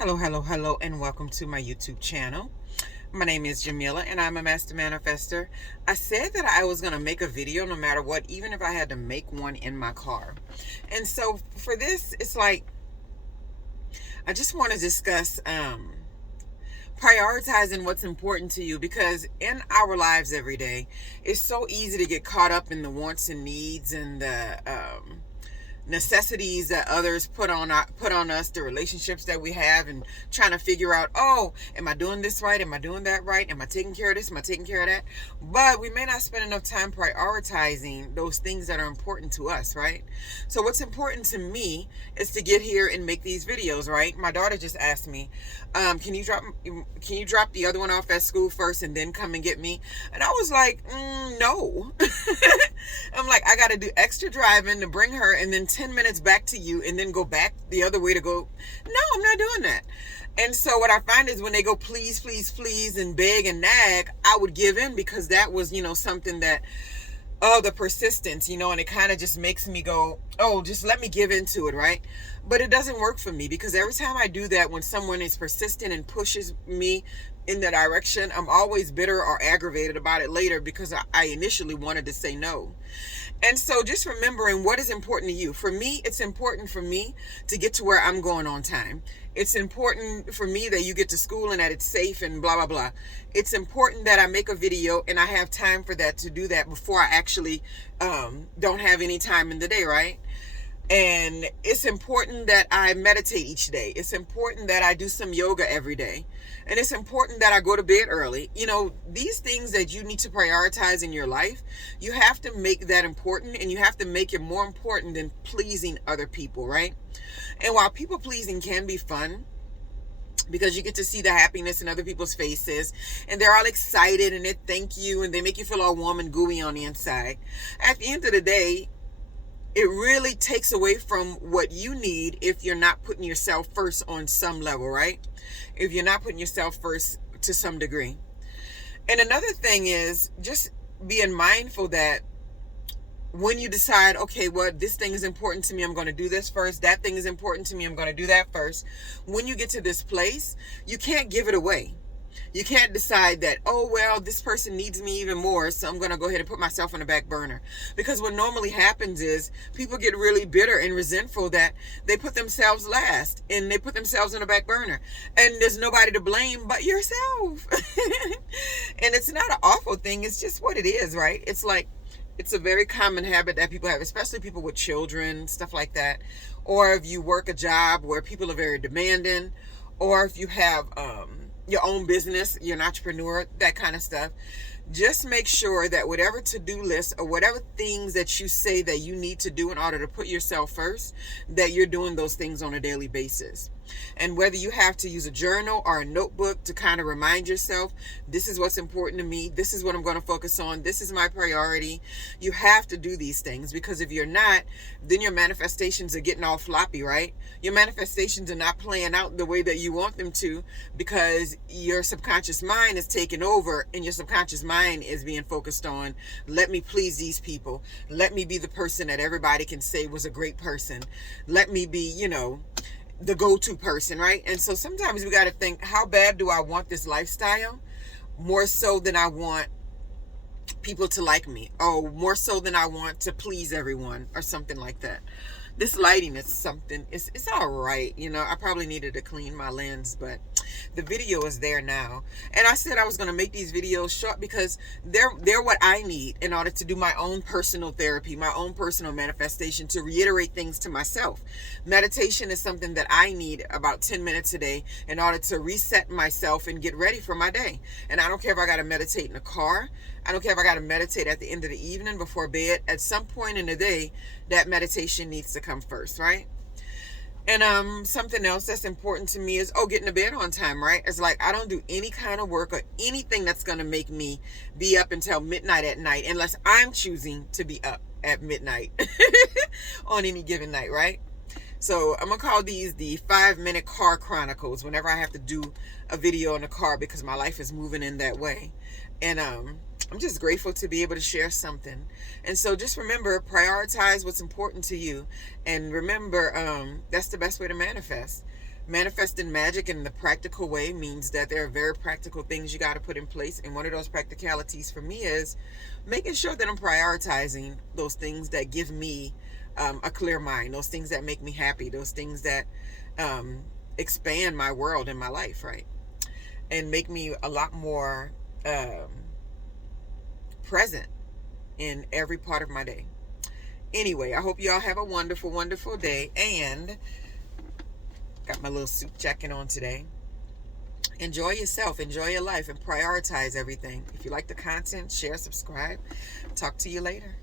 Hello, hello, hello, and welcome to my YouTube channel. My name is Jameelah, and I'm a master manifester. I said that I was going to make a video no matter what, even if I had to make one in my car. And so for this, it's like, I just want to discuss prioritizing what's important to you, because in our lives every day, it's so easy to get caught up in the wants and needs and the necessities that others put on us, the relationships that we have, and trying to figure out, oh, am I doing this right? Am I doing that right? Am I taking care of this? Am I taking care of that? But we may not spend enough time prioritizing those things that are important to us, right? So what's important to me is to get here and make these videos, right? My daughter just asked me, can you drop the other one off at school first and then come and get me? And I was like, no. I'm like, I got to do extra driving to bring her and then 10 minutes back to you and then go back the other way to go. No, I'm not doing that. And so what I find is when they go, please, please, please, and beg and nag, I would give in, because that was, something that, oh, the persistence, and it kind of just makes me go, oh, just let me give into it, right? But it doesn't work for me, because every time I do that, when someone is persistent and pushes me in the direction, I'm always bitter or aggravated about it later, because I initially wanted to say no. And so just remembering what is important to you. For me, it's important for me to get to where I'm going on time. It's important for me that you get to school and that it's safe and blah, blah, blah. It's important that I make a video and I have time for that, to do that before I actually don't have any time in the day, right? And it's important that I meditate each day. It's important that I do some yoga every day. And it's important that I go to bed early. These things that you need to prioritize in your life, you have to make that important, and you have to make it more important than pleasing other people, right? And while people pleasing can be fun, because you get to see the happiness in other people's faces, and they're all excited and they thank you and they make you feel all warm and gooey on the inside, at the end of the day, it really takes away from what you need if you're not putting yourself first on some level, right? If you're not putting yourself first to some degree. And another thing is just being mindful that when you decide, okay, well, this thing is important to me, I'm going to do this first. That thing is important to me, I'm going to do that first. When you get to this place, you can't give it away. You can't decide that, oh, well, this person needs me even more, so I'm going to go ahead and put myself on the back burner. Because what normally happens is people get really bitter and resentful that they put themselves last and they put themselves on the back burner. And there's nobody to blame but yourself. And it's not an awful thing. It's just what it is, right? It's like, it's a very common habit that people have, especially people with children, stuff like that. Or if you work a job where people are very demanding, or if you have your own business, you're an entrepreneur, that kind of stuff. Just make sure that whatever to-do list or whatever things that you say that you need to do in order to put yourself first, that you're doing those things on a daily basis. And whether you have to use a journal or a notebook to kind of remind yourself, this is what's important to me, this is what I'm going to focus on, this is my priority. You have to do these things, because if you're not, then your manifestations are getting all floppy, right? Your manifestations are not playing out the way that you want them to, because your subconscious mind is taking over, and your subconscious mind is being focused on, let me please these people. Let me be the person that everybody can say was a great person. Let me be, the go-to person, right? And so sometimes we got to think, how bad do I want this lifestyle? More so than I want people to like me, or more so than I want to please everyone, or something like that. This lighting is something, it's all right. I probably needed to clean my lens, but the video is there now. And I said I was going to make these videos short, because they're what I need in order to do my own personal therapy, my own personal manifestation, to reiterate things to myself. Meditation is something that I need about 10 minutes a day in order to reset myself and get ready for my day. And I don't care if I got to meditate in the car. I don't care if I got to meditate at the end of the evening before bed. At some point in the day, that meditation needs to come first, right? And something else that's important to me is, getting to bed on time, right? It's like, I don't do any kind of work or anything that's going to make me be up until midnight at night, unless I'm choosing to be up at midnight on any given night, right? So I'm going to call these the 5-minute car chronicles whenever I have to do a video in the car, because my life is moving in that way. And I'm just grateful to be able to share something. And so just remember, prioritize what's important to you. And remember, that's the best way to manifest. Manifesting magic in the practical way means that there are very practical things you got to put in place. And one of those practicalities for me is making sure that I'm prioritizing those things that give me a clear mind, those things that make me happy, those things that expand my world and my life, right? And make me a lot more present in every part of my day. Anyway, I hope y'all have a wonderful, wonderful day. And got my little suit jacket on today. Enjoy yourself, enjoy your life, and prioritize everything. If you like the content, share, subscribe. Talk to you later.